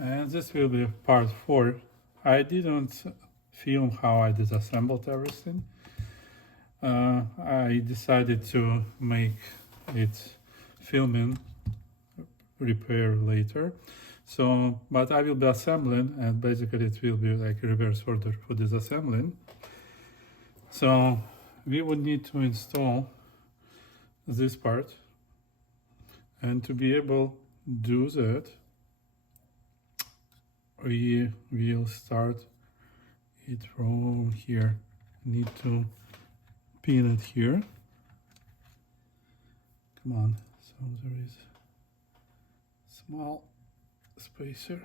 And this will be part 4. I didn't film how I disassembled everything. I decided to make it filming repair later. So, but I will be assembling, and basically it will be like reverse order for disassembling. So we would need to install this part, and to be able to do that, we will start it from here. Need to pin it here. Come on. So there is small spacer,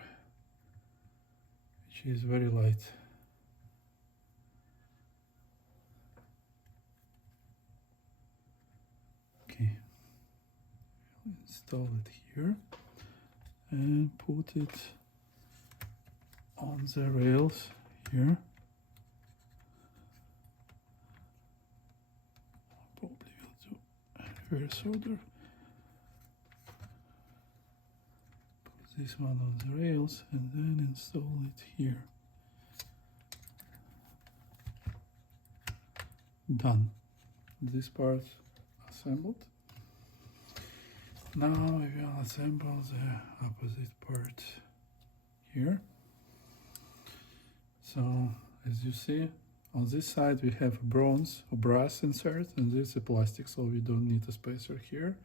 which is very light. Okay, install it here and put it on the rails here. Probably will do reverse order. Put this one on the rails and then install it here. Done. This part assembled. Now we will assemble the opposite part here. So as you see, on this side we have a bronze or brass insert, and this is a plastic, so we don't need a spacer here.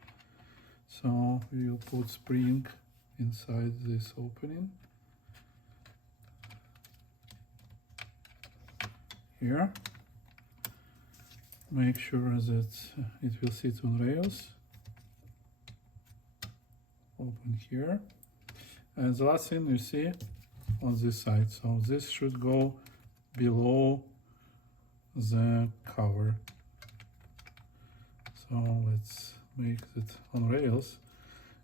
So we will put spring inside this opening here. Make sure that it will sit on rails. Open here. And the last thing you see on this side. So this should go below the cover. So let's make it on rails.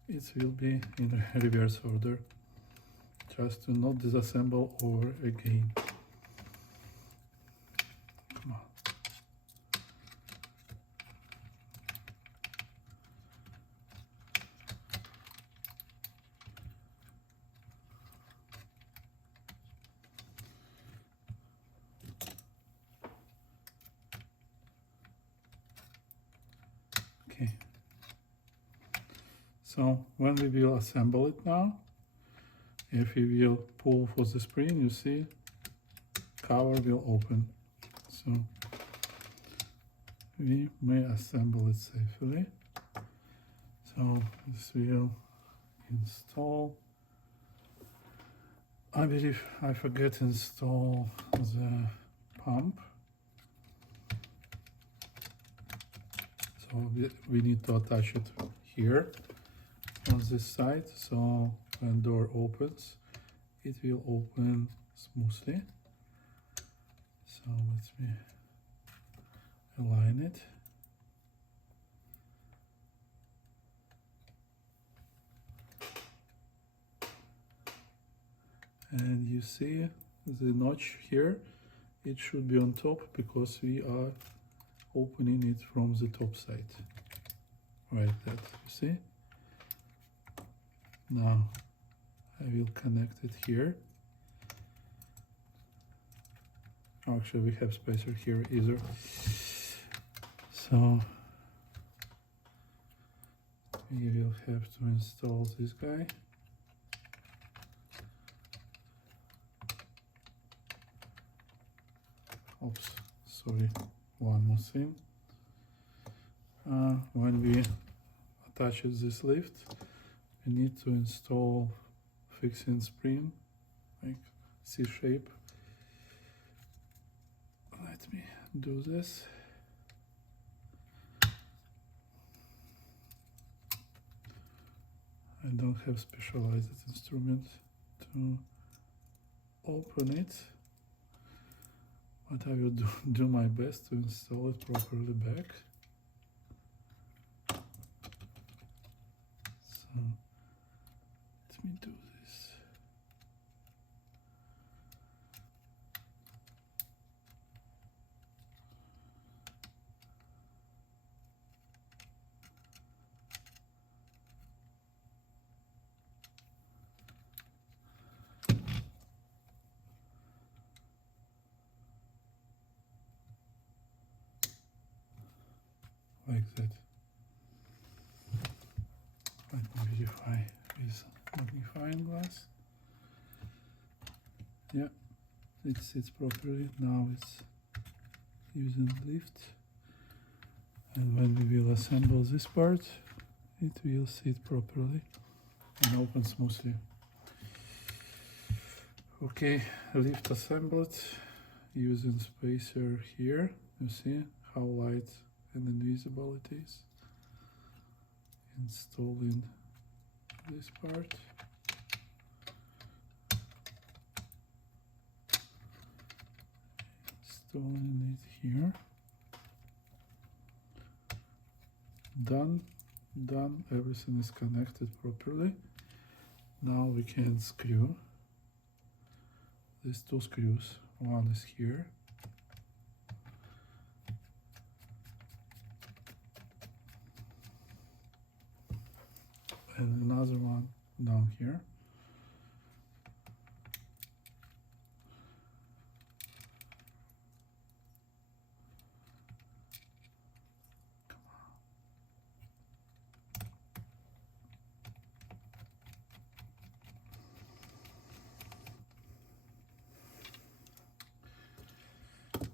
It will be in reverse order, just to not disassemble over again. Come on. Okay. So when we will assemble it now, if we will pull for the spring, you see, cover will open. So we may assemble it safely. So this will install. I believe I forget to install the pump. So we need to attach it here on this side, so when door opens, it will open smoothly. So let me align it. And you see the notch here, it should be on top because we are opening it from the top side. Right, that you see. Now I will connect it here. Actually, we have spacer here either. So we will have to install this guy. Oops, sorry, one more thing. When we attach this lift, we need to install fixing spring, like C-shape. Let me do this. I don't have specialized instrument to open it, but I will do my best to install it properly back. So let me do this. like that. Let me verify with magnifying glass. Yeah, it sits properly. Now it's using lift, and when we will assemble this part, it will sit properly and open smoothly. Okay, lift assembled using spacer here. You see how light and invisible it is. Installing this part. Installing it here. Done. Everything is connected properly. Now we can screw these two screws. One is here. And another one down here.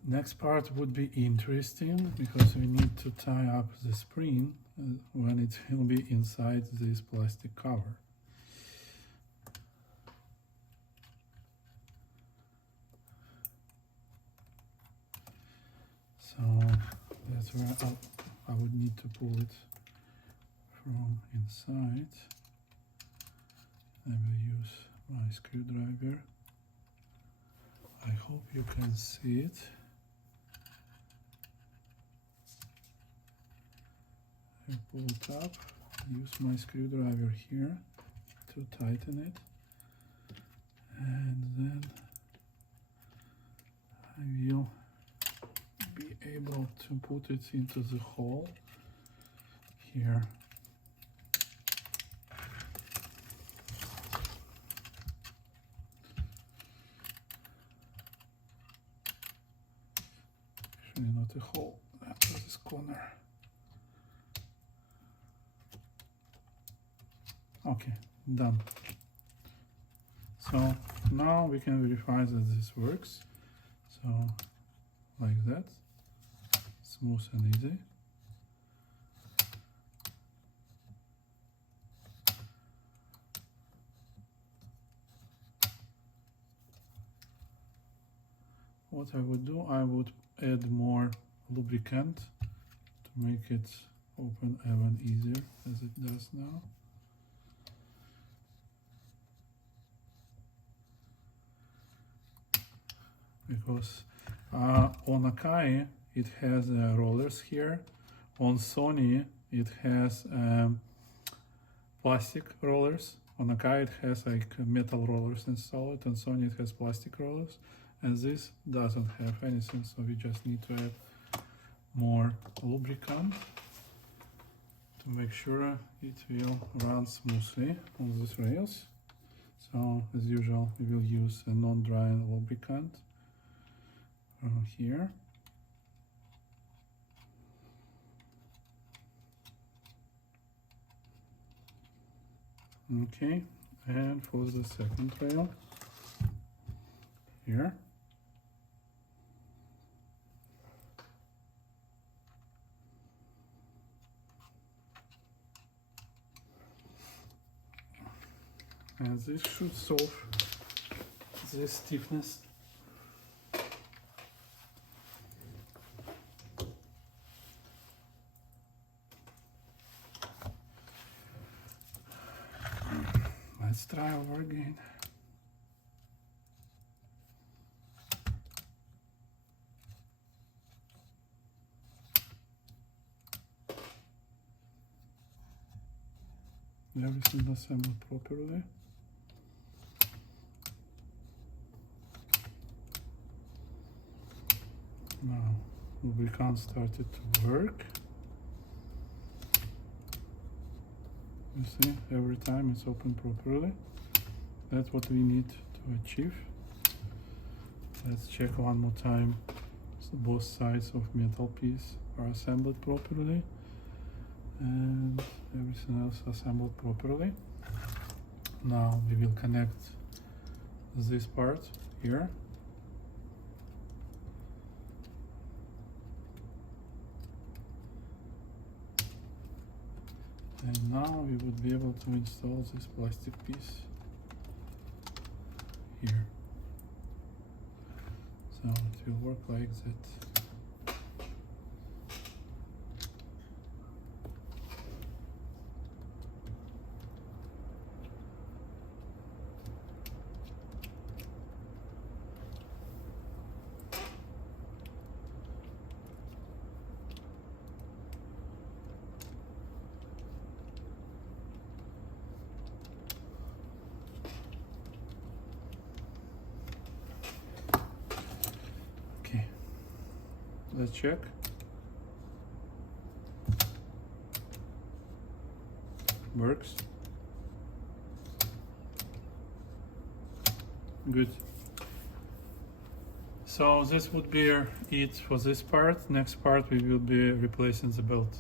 Next part would be interesting because we need to tie up the spring when it will be inside this plastic cover. So that's where I would need to pull it from inside. I will use my screwdriver. I hope you can see it. I pull it up, use my screwdriver here to tighten it, and then I will be able to put it into the hole here. Actually not a hole, that's this corner. Okay, done. So now we can verify that this works. So like that, smooth and easy. What I would do, I would add more lubricant to make it open even easier as it does now. Because on Akai it has rollers here, on Sony it has plastic rollers. On Akai it has like metal rollers installed, and Sony it has plastic rollers, and this doesn't have anything, so we just need to add more lubricant to make sure it will run smoothly on these rails. So as usual we will use a non-drying lubricant here. Okay, and for the second rail here. And this should solve the stiffness. Let's try over again. Everything assembled properly. Now lubricant started to work. You see, every time it's open properly. That's what we need to achieve. Let's check one more time so both sides of metal piece are assembled properly. and everything else assembled properly. Now we will connect this part here. And now we would be able to install this plastic piece here. So it will work like that. Okay, let's check. Works. Good. So this would be it for this part. Next part we will be replacing the belt.